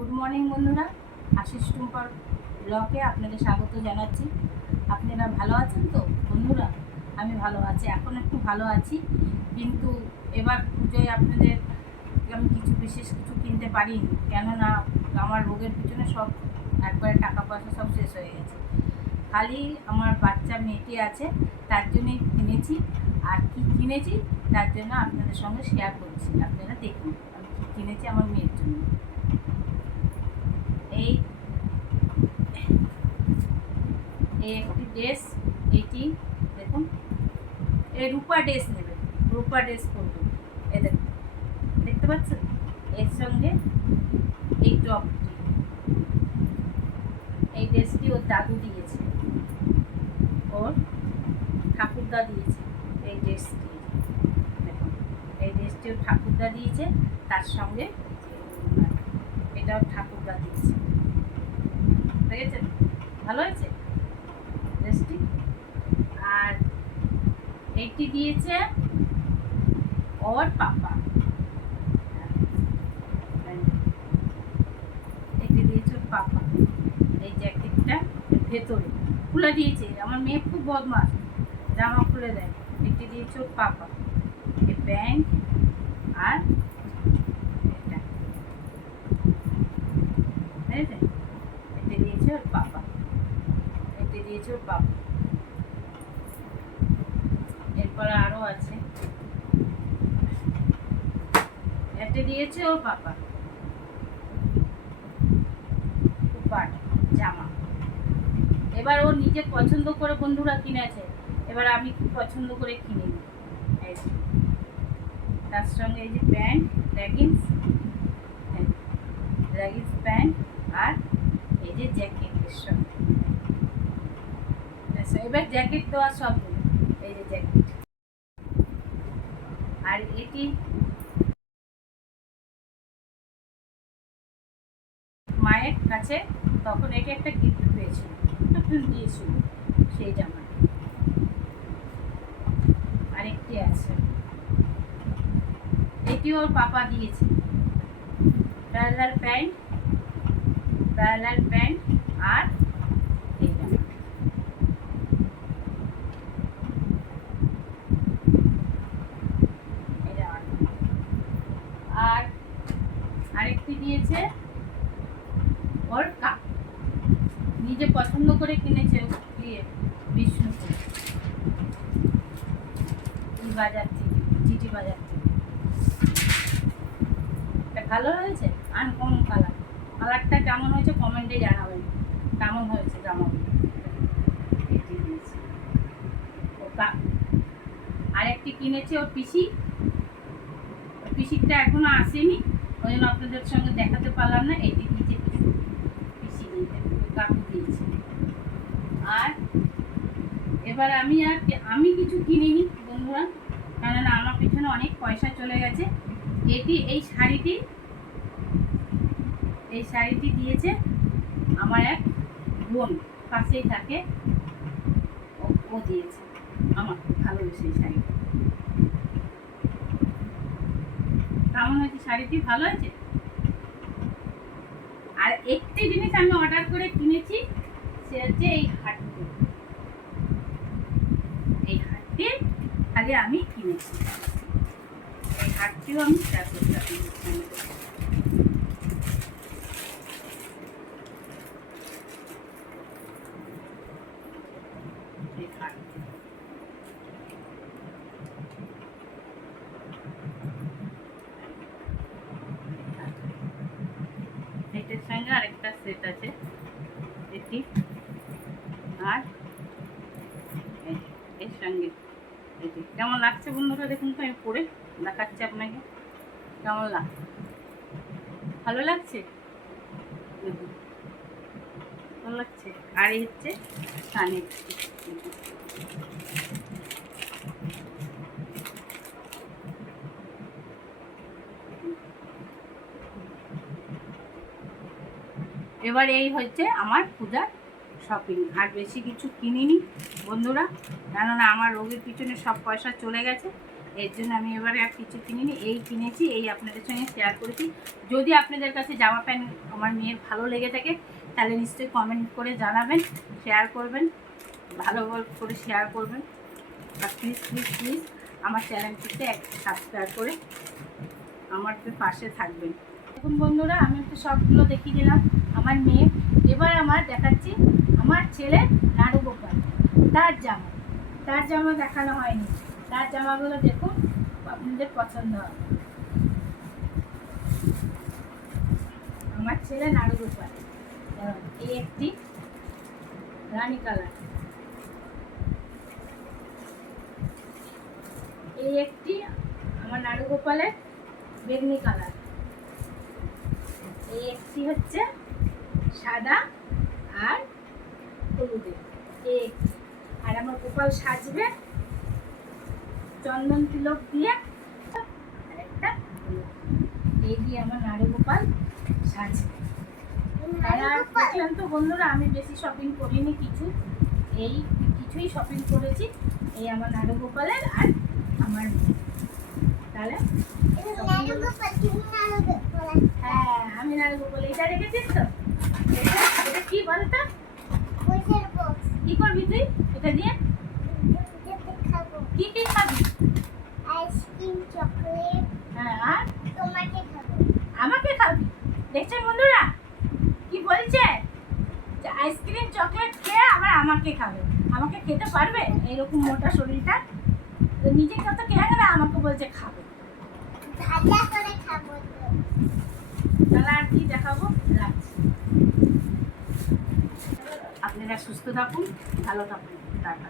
Good morning বন্ধুরা, আশিস টুম্পার ব্লগে আপনাদের স্বাগত জানাচ্ছি। আপনারা ভালো আছেন তো বন্ধুরা? আমি ভালো আছি, এখন একটু ভালো আছি, কিন্তু এবার পুজোয় আপনাদের আমি বিশেষ কিছু কিনতে পারিনি, কেননা আমার রোগের পিছনে সব একবারে টাকা পয়সা সব শেষ হয়ে গেছে। খালি আমার বাচ্চা মেয়েটি আছে, তার জন্যই কিনেছি। আর কি কিনেছি তার জন্য আপনাদের সঙ্গে শেয়ার করছি, আপনারা দেখুন আমি কী কিনেছি আমার মেয়ের জন্য। এই একটি ড্রেস, এটি দেখুন, এই রূপা ড্রেস নেবে, রূপা ড্রেস পরবে। এ দেখুন, দেখতে পাচ্ছেন? এর সঙ্গে এই টপটি, এই ড্রেসটি ওর দাদু দিয়েছে, ওর ঠাকুরদা দিয়েছে। এই ড্রেসটি দেখুন, এই ড্রেসটি ওর ঠাকুরদা দিয়েছে, তার সঙ্গে এটাও ঠাকুরদা দিয়েছে। দেখেছেন? ভালো হয়েছে ড্রেসটি। আর এইটি দিয়েছে ওর পাপা, এটি দিয়েছে ওর পাপা। এই জ্যাকেটটা ভেতরে খুলে দিয়েছে, আমার মেয়ে খুব বদমাস, জামা খুলে দেয়। এটি দিয়েছে ওর পাপা, এই প্যান্ট আর এটা, বুঝেছেন? এটি দিয়েছে ওর পাপা, এটি দিয়েছে ওর পাপা। এরপরে আরও আছে, এটা দিয়েছে ওর পাপা পাট জামা। এবার ও নিজে পছন্দ করে বন্ধুরা কিনেছে, এবার আমি খুব পছন্দ করে কিনে নিই। তার সঙ্গে এই যে প্যান্ট, লেগিংস প্যান্ট, আর এই যে জ্যাকেটের সঙ্গে। এবার জ্যাকেট দেওয়া সব, এই যে জ্যাকেট। আর এটি মায়ের কাছে তখন এটি একটা গিফট পেয়েছিল, দিয়েছিল সেই জামা। আরেকটি আছে, এটি ওর পাপা দিয়েছে, প্যারালাল প্যান্ট আর এই জামা। আর আরেকটি দিয়েছে ওর কাকু, নিজে পছন্দ করে কিনেছে, দিয়ে বিষ্ণুপুর বাজার থেকে, চিঠি বাজার থেকে। এটা ভালো হয়েছে, আনকমন কালার। কালারটা কেমন হয়েছে কমেন্টে জানাবেন, কেমন হয়েছে জামাগুলো। এটি দিয়েছে ও কাকু। আরেকটি কিনেছে ওর পিসি, পিসিটা এখনো আসেনি, ওই জন্য আপনাদের সঙ্গে দেখাতে পারলাম না। এটি দিয়েছে পিসি, কাকু দিয়েছে। আর এবার আমি কিছু কিনিনি বন্ধুরা, কেননা আমার পিছনে অনেক পয়সা চলে গেছে। এই শাড়িটি দিয়েছে আমার এক বোন, পাশেই থাকে, ও দিয়েছে। আমার খুব ভালোবেসে এই শাড়িটা। কেমন হয়েছে শাড়িটি? ভালো হয়েছে। আর একটি জিনিস আমি অর্ডার করে কিনেছি, সে হচ্ছে এই হাটটি। এই হাটটি খালি আমি কিনেছি, এই হাটটিও আমি শেয়ার করতে পারি। এটার সঙ্গে আরেকটা সেট আছে, এটি আর এর সঙ্গে এটি। কেমন লাগছে বন্ধুরা দেখুন তো, আমি পরে দেখাচ্ছি আপনাকে কেমন লাগছে। ভালো লাগছে, ভালো লাগছে। আর এই হচ্ছে কানের। এবার এই হচ্ছে আমার পূজার শপিং। আর বেশি কিছু কিনিনি বন্ধুরা, কেননা আমার রোগের পিছনে সব পয়সা চলে গেছে। এর জন্য আমি এবারে আর কিছু কিনিনি, এই কিনেছি, এই আপনাদের সঙ্গে শেয়ার করেছি। যদি আপনাদের কাছে জামা প্যান্ট আমার মেয়ের ভালো লেগে থাকে তাহলে নিশ্চয়ই কমেন্ট করে জানাবেন, শেয়ার করবেন, ভালো করে শেয়ার করবেন। আর প্লিজ প্লিজ প্লিজ আমার চ্যানেলটিতে সাবস্ক্রাইব করে আমার পাশে থাকবেন। দেখুন বন্ধুরা, আমি একটু সবগুলো দেখিয়ে দিলাম আমার মেয়ে। এবার আমার দেখাচ্ছি আমার ছেলে নাড়ু গোপাল, তার জামা দেখানো হয়নি। তার জামাগুলো দেখুন, আপনাদের পছন্দ হবে। আমার ছেলে নাড়ু গোপাল, এই একটি রানী কালার, এই একটি আমার নাড়ু গোপালের বেগনি কালার, এই একটি হচ্ছে সাদা আর হলুদের, এই একটি। আর আমার গোপাল সাজবে চন্দন তিলক দিয়ে, আরেকটা এই দিয়ে আমার নাড়ু গোপাল সাজবে। তারা দেখলেন তো বন্ধুরা, আমি বেশি শপিং করিনি, কিছুই শপিং করেছি এই আমার নাড়ু গোপালের আর আমার। তাহলে হ্যাঁ, আমি নাড়ু গোপাল এটা রেখেছিস তো, এটা কি বলতো, কি করবি তুই এটা দিয়ে? কি কি খাবি? Ice cream, chocolate. হ্যাঁ, আর তোমাকে খাবো। আমাকে খাবি? দেখছেন বন্ধুরা কি বলছে, যে আইসক্রিম চকলেট খেয়ে আবার আমাকে খাবে। আমাকে খেতে পারবে এইরকম মোটা শরীরটা? তো নিজে কত খেয়ে গেলে আমাকে বলছে খাবে। ভাজা করে খাবো তো। তাহলে আর কি দেখাবো, রাখছি। আপনারা সুস্থ থাকুন, ভালো থাকুন, টাটা।